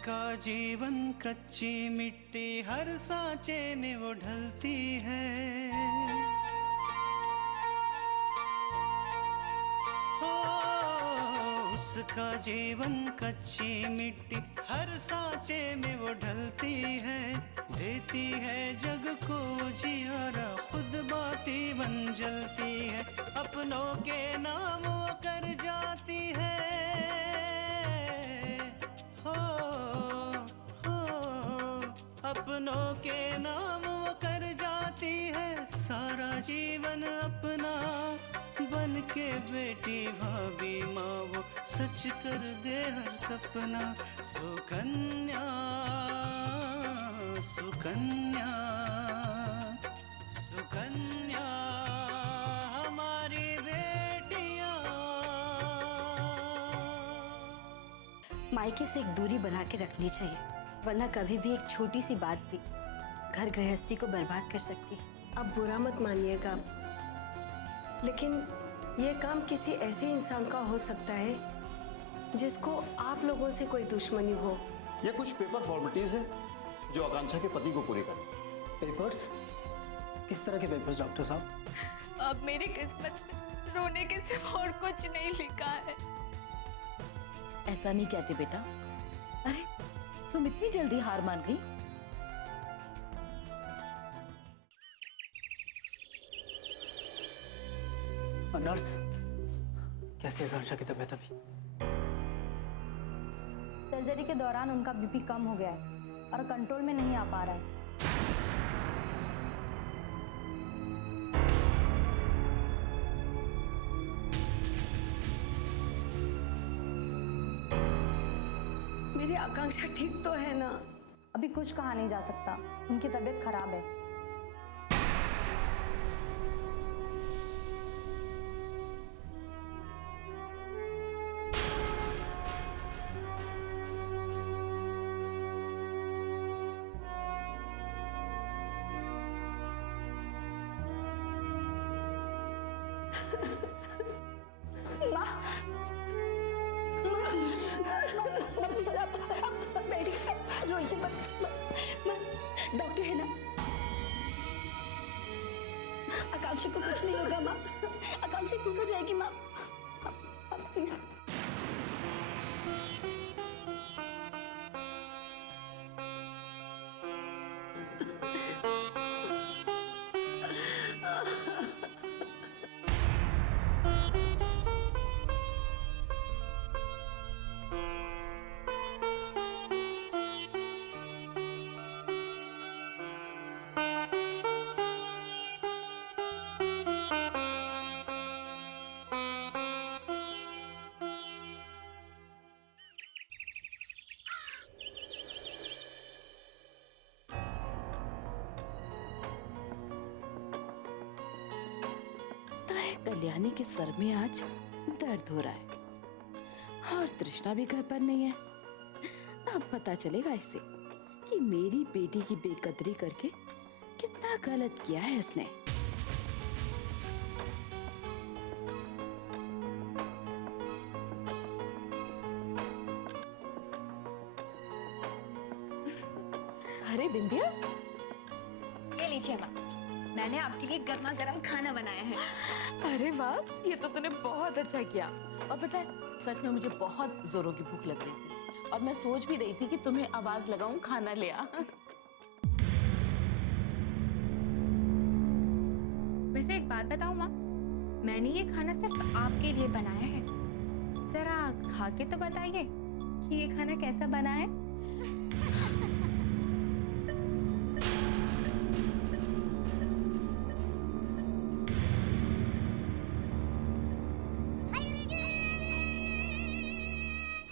उसका जीवन कच्ची मिट्टी हर सांचे में वो ढलती है। हो उसका जीवन कच्ची मिट्टी हर सांचे में वो ढलती है। देती है जग को जियारा, खुद बाती बन जलती है। अपनों के नाम वो कर जाती है। हो अपनों के नाम वो कर जाती है। सारा जीवन अपना बन के बेटी भाभी माँ वो सच कर दे हर सपना। सुकन्या सुकन्या सुकन्या हमारी बेटियां। मायके से एक दूरी बना के रखनी चाहिए, वरना कभी भी एक छोटी सी बात भी घर गृहस्थी को बर्बाद कर सकती है। अब बुरा मत मानिएगा, लेकिन ये काम किसी ऐसे इंसान का हो सकता है जिसको आप लोगों से कोई दुश्मनी हो। ये कुछ पेपर फॉर्मेलिटीज है जो आकांक्षा के पति को पूरी करें। पेपर्स? किस तरह के पेपर्स डॉक्टर साहब? अब मेरी किस्मत में रोने के सिवा और कुछ नहीं लिखा है। ऐसा नहीं कहते बेटा। अरे तुम इतनी जल्दी हार मान गई? नर्स, कैसी है आकांक्षा की तबीयत अभी? सर्जरी के दौरान उनका बीपी कम हो गया है और कंट्रोल में नहीं आ पा रहा है। मेरी आकांक्षा ठीक तो है ना? अभी कुछ कहा नहीं जा सकता, उनकी तबीयत खराब है। डॉक्टर है ना? आकांक्षा को कुछ नहीं होगा माँ, आकांक्षा ठीक हो जाएगी माँ, प्लीज। कल्याणी के सर में आज दर्द हो रहा है और तृष्णा भी घर पर नहीं है। अब पता चलेगा इसे कि मेरी बेटी की बेकदरी करके कितना गलत किया है इसने। अरे बिंदिया, ये लीजिए माँ, मैंने आपके लिए गर्मा गर्म खाना बनाया है। अरे वाह, ये तो तूने बहुत अच्छा किया। और पता है, सच में मुझे बहुत जोरों की भूख लग रही थी और मैं सोच भी रही थी कि तुम्हें आवाज लगाऊं खाना ले आ। वैसे एक बात बताऊं माँ, मैंने ये खाना सिर्फ आपके लिए बनाया है। जरा खा के तो बताइए कि ये खाना कैसा बना है।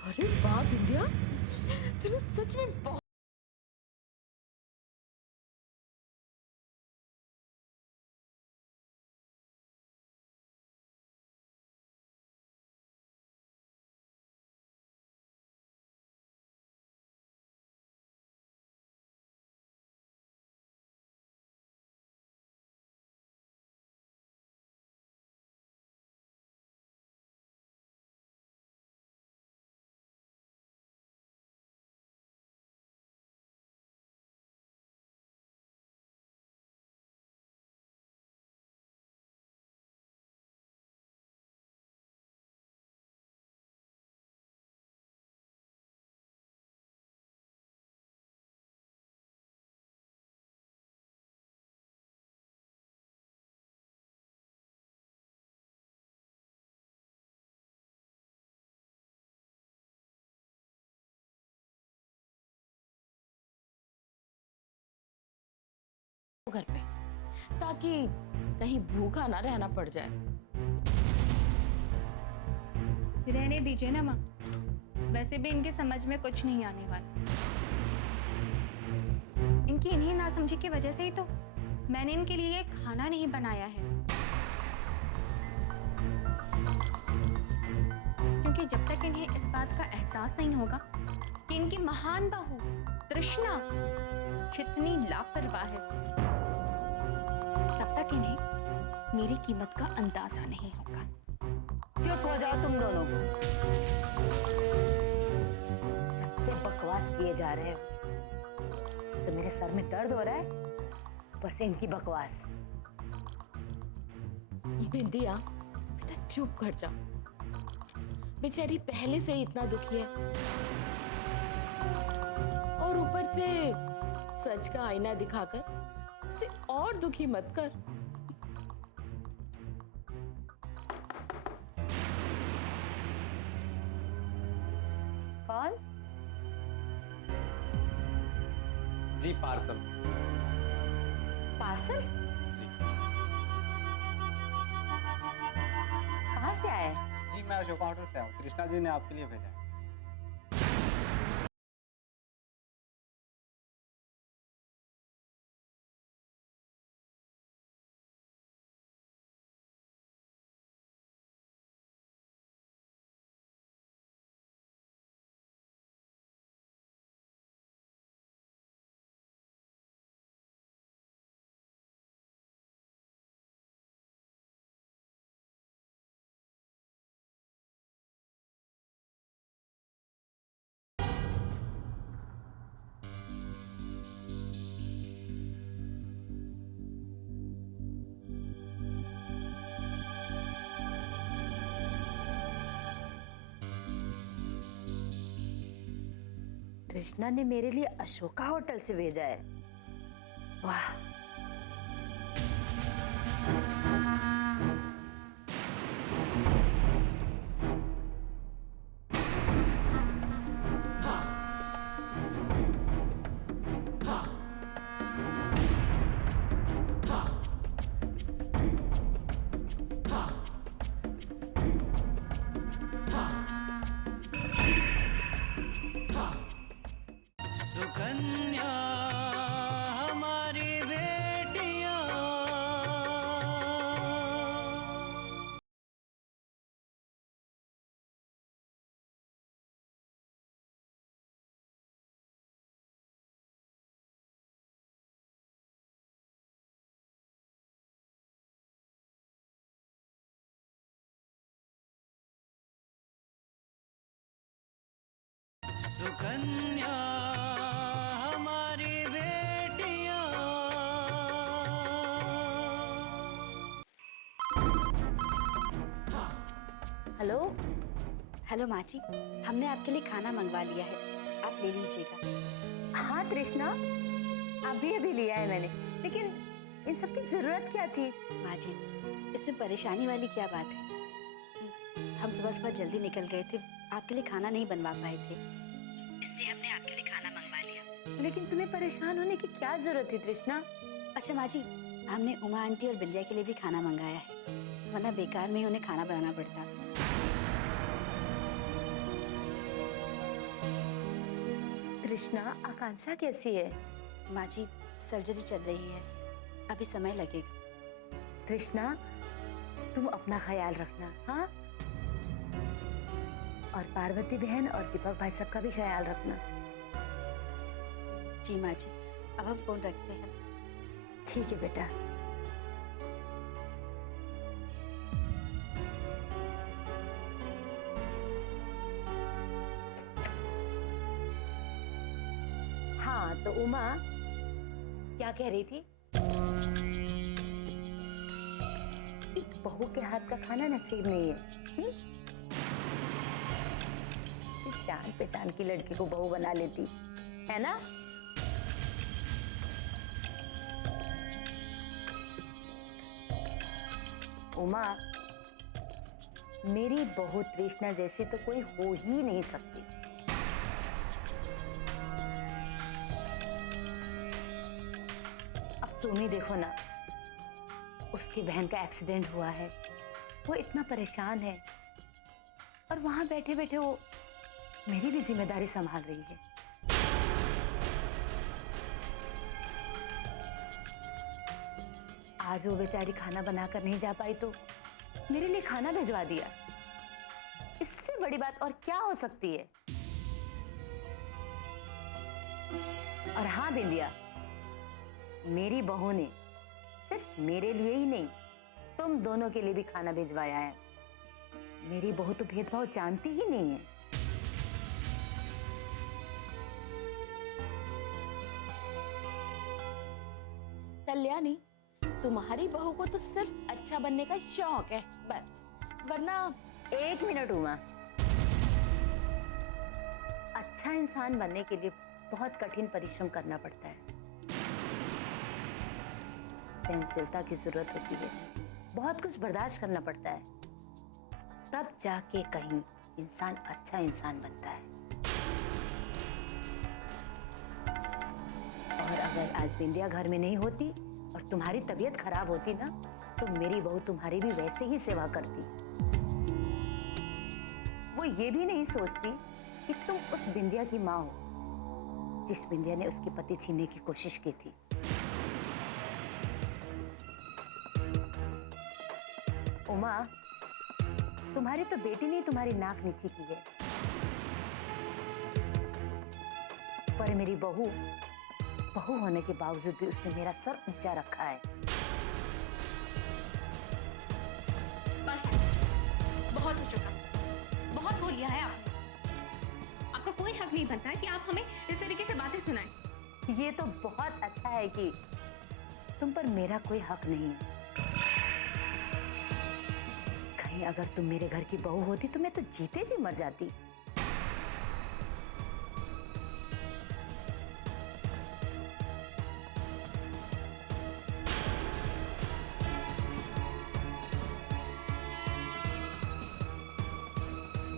अरे वाह बिंदिया, तूने सच में बहुत घर पे, ताकि कहीं भूखा ना रहना पड़ जाए। रहने दीजिए ना माँ, वैसे भी इनके समझ में कुछ नहीं आने वाला। इनकी इन्हीं नासमझी की वजह से ही तो मैंने इनके लिए ये खाना नहीं बनाया है। क्योंकि जब तक इन्हें इस बात का एहसास नहीं होगा कि इनकी महान बहू तृष्णा कितनी लापरवाह है, तब तक इन्हें मेरी कीमत का अंदाजा नहीं होगा। चुप हो जाओ तुम दोनों। जब से बकवास किए जा रहे हो तो मेरे सर में दर्द हो रहा है, ऊपर से इनकी बकवास। बिंदिया, बेटा चुप कर जा। बेचारी पहले से ही इतना दुखी है, और ऊपर से सच का आईना दिखाकर उसे और दुखी मत कर। कौन? जी पार्सल। पार्सल? जी कहाँ से आया है? जी मैं अशोका होटल से आया हूँ, कृष्णा जी ने आपके लिए भेजा है। कृष्णा ने मेरे लिए अशोका होटल से भेजा है। वाह। सुकन्या हमारी बेटियां, सुकन्या हमारी बेटियां। हेलो। हेलो माँ जी, हमने आपके लिए खाना मंगवा लिया है, आप ले लीजिएगा। हाँ तृष्णा, अभी लिया है मैंने, लेकिन इन सब की जरूरत क्या थी? माँ जी, इसमें परेशानी वाली क्या बात है? हम सुबह जल्दी निकल गए थे, आपके लिए खाना नहीं बनवा पाए थे, इसलिए हमने आपके लिए खाना मंगवा लिया। लेकिन तुम्हें परेशान होने की क्या जरूरत थी तृष्णा? अच्छा माँ जी, हमने उमा आंटी और बिंदिया के लिए भी खाना मंगाया है, वरना बेकार में ही उन्हें खाना बनाना पड़ता। तृष्णा, आकांक्षा कैसी है? माँ जी, सर्जरी चल रही है, अभी समय लगेगा। तृष्णा, तुम अपना ख्याल रखना, हाँ? और पार्वती बहन और दीपक भाई साहब का भी ख्याल रखना। जी माँ जी, अब हम फोन रखते हैं। ठीक है बेटा। हाँ तो उमा क्या कह रही थी? एक बहू के हाथ का खाना नसीब नहीं है। जान पहचान की लड़की को बहू बना लेती है ना? उमा, मेरी बहू तृष्णा जैसी तो कोई हो ही नहीं सकती। अब तुम ही देखो ना, उसकी बहन का एक्सीडेंट हुआ है, वो इतना परेशान है और वहां बैठे बैठे वो मेरी भी जिम्मेदारी संभाल रही है। आज वो बेचारी खाना बनाकर नहीं जा पाई तो मेरे लिए खाना भिजवा दिया। इससे बड़ी बात और क्या हो सकती है। और हाँ बिंदिया, मेरी बहू ने सिर्फ मेरे लिए ही नहीं, तुम दोनों के लिए भी खाना भिजवाया है। मेरी बहू तो भेदभाव जानती ही नहीं है। कल्याणी, तुम्हारी बहू को तो सिर्फ अच्छा बनने का शौक है बस, वरना। एक मिनट उमा, अच्छा इंसान बनने के लिए बहुत कठिन परिश्रम करना पड़ता है, सहनशीलता की जरूरत होती है, बहुत कुछ बर्दाश्त करना पड़ता है, तब जाके कहीं इंसान अच्छा इंसान बनता है। और अगर आज बिंदिया घर में नहीं होती और तुम्हारी तबीयत खराब होती ना, तो मेरी बहू तुम्हारी भी वैसे ही सेवा करती। वो ये भी नहीं सोचती कि तुम उस बिंदिया की माँ हो जिस बिंदिया ने उसके पति छीनने की कोशिश की थी। उमा, तुम्हारी तो बेटी ने तुम्हारी नाक नीची की है, पर मेरी बहू होने के बावजूद भी उसने मेरा सर ऊंचा रखा है। बस, बहुत हो चुका, बहुत हो लिया है आपने। आपका कोई हक नहीं बनता है कि आप हमें इस तरीके से बातें सुनाएं। ये तो बहुत अच्छा है कि तुम पर मेरा कोई हक नहीं है। कहीं अगर तुम मेरे घर की बहू होती तो मैं तो जीते जी मर जाती।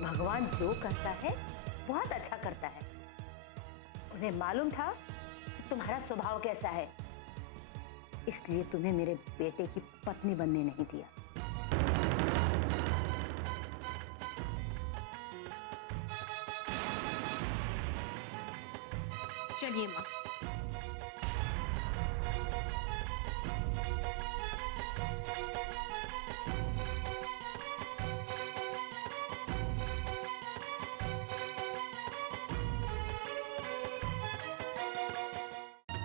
भगवान जो करता है बहुत अच्छा करता है। उन्हें मालूम था कि तुम्हारा स्वभाव कैसा है, इसलिए तुम्हें मेरे बेटे की पत्नी बनने नहीं दिया। चलिए माँ,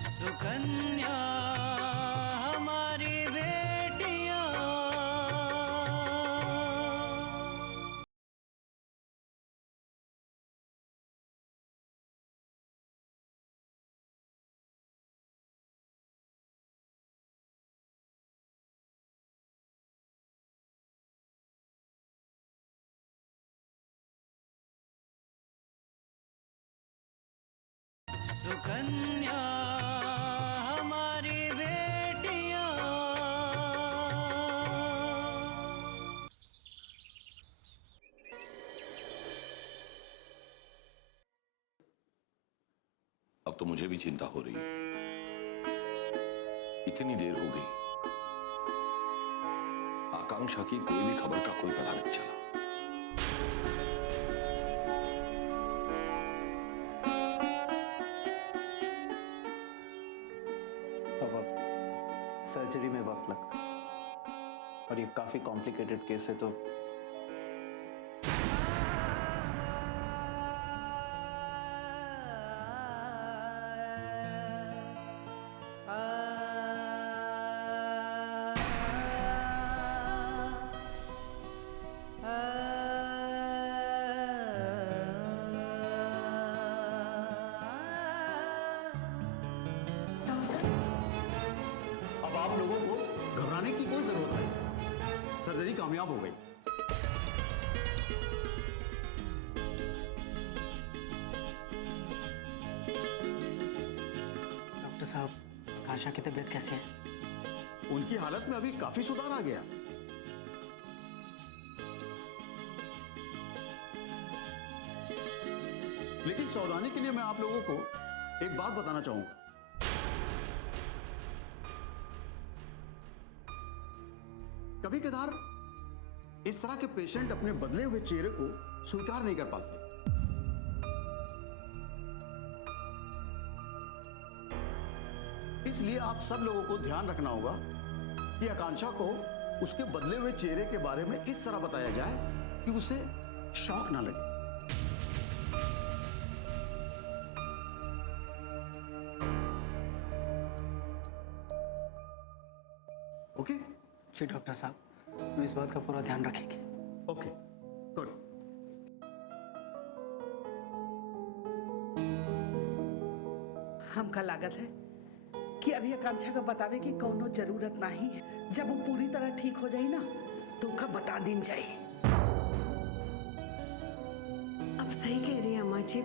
सुकन्या हमारी बेटियां। सुकन्या हमारी बेटियां। अब तो मुझे भी चिंता हो रही है। इतनी देर हो गई, आकांक्षा की कोई भी खबर का कोई पता नहीं चला। सर्जरी में वक्त लगता है और ये काफी कॉम्प्लिकेटेड केस है, तो अब आप लोगों को घबराने की कोई जरूरत नहीं, सर्जरी कामयाब हो गई। डॉक्टर साहब, आकांक्षा की तबीयत कैसे है? उनकी हालत में अभी काफी सुधार आ गया। लेकिन सावधानी के लिए मैं आप लोगों को एक बात बताना चाहूंगा। कभी कभार इस तरह के पेशेंट अपने बदले हुए चेहरे को स्वीकार नहीं कर पाते। इसलिए आप सब लोगों को ध्यान रखना होगा कि आकांक्षा को उसके बदले हुए चेहरे के बारे में इस तरह बताया जाए कि उसे शॉक ना लगे। ओके? जी डॉक्टर साहब, मैं इस बात का पूरा ध्यान रखेंगे। Okay, good. हमका लागत है कि अभी आकांक्षा का बतावे की कोनो जरूरत नहीं है। जब वो पूरी तरह ठीक हो जाई ना तो का बता दिन जाई। अब सही कह रही है अम्मा जी।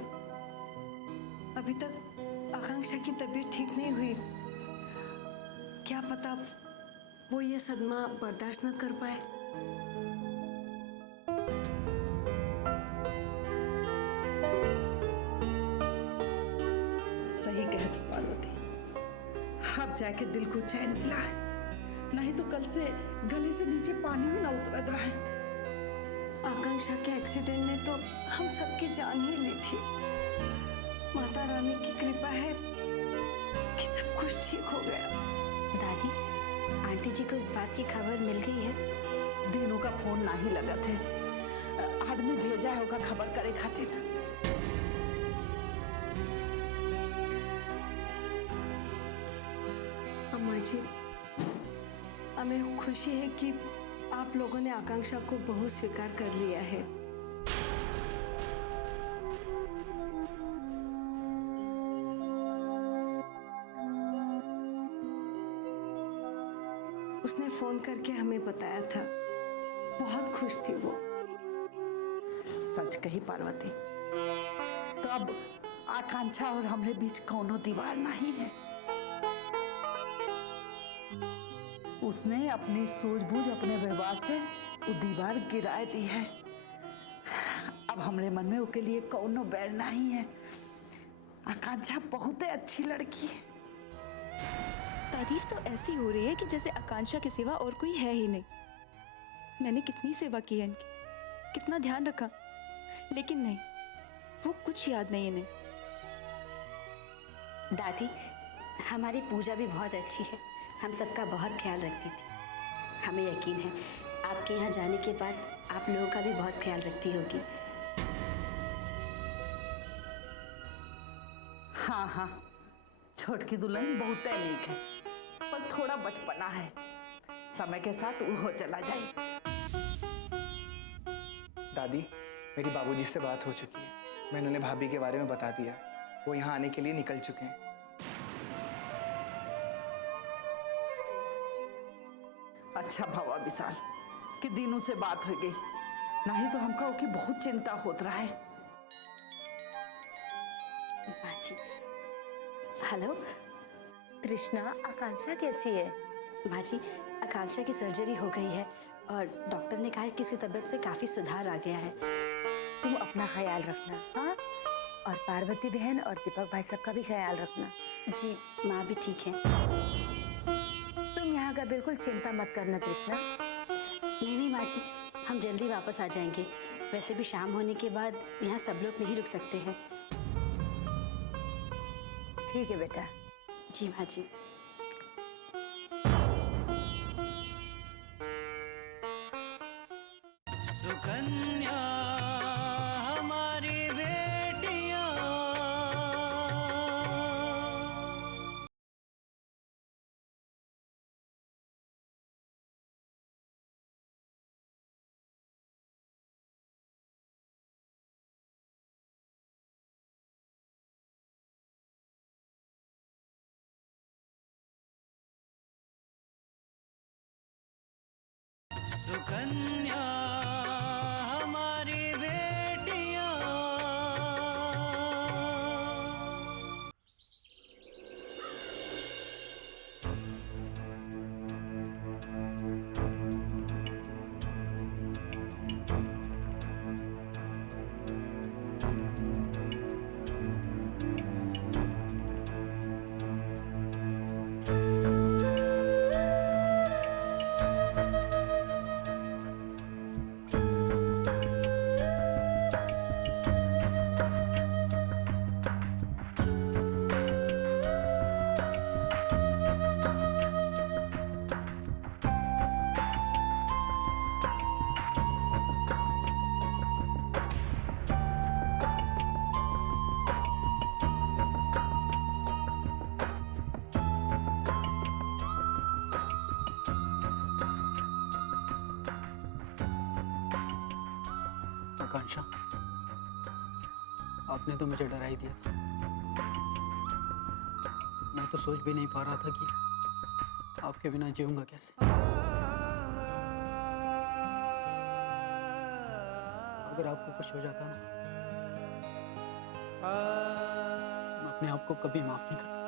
अभी तक आकांक्षा की तबीयत ठीक नहीं हुई। क्या पता वो ये सदमा बर्दाश्त न कर पाए। सही कहे तो पार्वती, अब जाके दिल को चैन मिला है, नहीं तो कल से गले से नीचे पानी भी ना उतर रहा है। आकांक्षा के एक्सीडेंट ने तो हम सबकी जान ही ली थी। माता रानी की कृपा है कि सब कुछ ठीक हो गया। दादी, आंटी जी को इस बात की खबर मिल गई है? दिनों का फोन ना ही लगा थे, आदमी भेजा है उसका खबर करे खातिर। अम्मा जी, हमें खुशी है कि आप लोगों ने आकांक्षा को बहू स्वीकार कर लिया है। उसने फोन करके हमें बताया था, बहुत खुश थी वो। सच कही पार्वती, तो अब आकांक्षा और हमरे बीच कोनो दीवार नहीं है। उसने अपनी सूझबूझ अपने व्यवहार से वो दीवार गिरा दी है। अब हमरे मन में उसके लिए कोनो बैर नहीं है। आकांक्षा बहुत अच्छी लड़की है। तारीफ तो ऐसी हो रही है कि जैसे आकांक्षा के सिवा और कोई है ही नहीं। मैंने कितनी सेवा की है इनकी, कितना ध्यान रखा, लेकिन नहीं, वो कुछ याद नहीं इन्हें। दादी, हमारी पूजा भी बहुत अच्छी है, हम सबका बहुत ख्याल रखती थी। हमें यकीन है आपके यहाँ जाने के बाद आप लोगों का भी बहुत ख्याल रखती होगी। हाँ हाँ, छोटकी दुल्हन बहुत नीक है, पर थोड़ा बचपना है। समय के साथ वो चला जाए। दादी, मेरी बाबूजी से बात हो चुकी है। मैंने उन्हें भाभी के बारे में बता दिया। वो यहाँ आने के लिए निकल चुके हैं। अच्छा भवा विशाल कि दिनों से बात हो गई, नहीं तो हमका ओकी बहुत चिंता होत रहा है। माँ जी, हेलो। कृष्णा, आकांक्षा कैसी है? माँ जी, आकांक्षा की सर्जरी हो गई है और डॉक्टर ने कहा है कि उसकी तबीयत में काफी सुधार आ गया है। तुम अपना ख्याल रखना, हाँ? और पार्वती बहन और दीपक भाई सबका भी ख्याल रखना। जी, माँ भी ठीक है। तुम यहाँ का बिल्कुल चिंता मत करना कृष्णा। नहीं नहीं माँ जी, हम जल्दी वापस आ जाएंगे। वैसे भी शाम होने के बाद यहाँ सब लोग नहीं रुक सकते हैं। ठीक है बेटा। जी माँ जी। सुकन्या हमारी बेटियां, सुकन्या हमारी बेटियां। आकांक्षा, आपने तो मुझे डरा ही दिया था। मैं तो सोच भी नहीं पा रहा था कि आपके बिना जीऊंगा कैसे। अगर आपको कुछ हो जाता ना, मैं अपने आप को कभी माफ नहीं करता,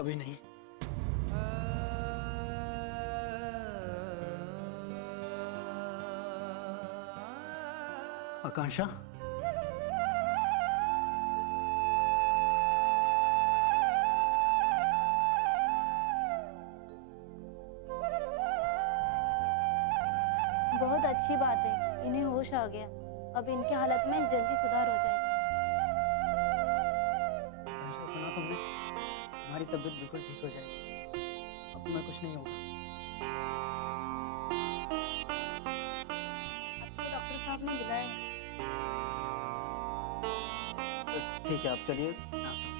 कभी नहीं। आकांक्षा, बहुत अच्छी बात है, इन्हें होश आ गया। अब इनकी हालत में जल्दी सुधार हो जाएगा। आकांक्षा, सुना तुमने? हमारी तबीयत बिल्कुल ठीक हो जाएगी, अब तुम्हें कुछ नहीं होगा। आपको डॉक्टर साहब ने बुलाया है। ठीक है, आप चलिए, मैं आता हूँ।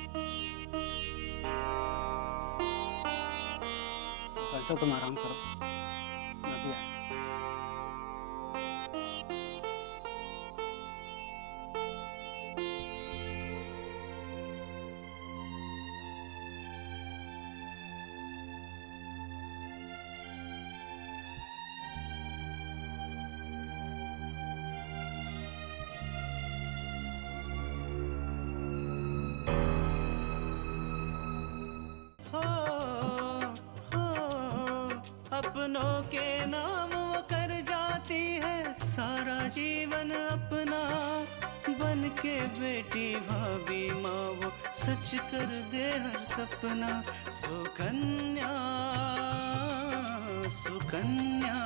आकांक्षा, तुम आराम करो, मैं भी आया। अपनों के नाम वो कर जाती है सारा जीवन अपना, बन के बेटी भाभी माँ वो सच कर दे हर सपना। सुकन्या, सुकन्या।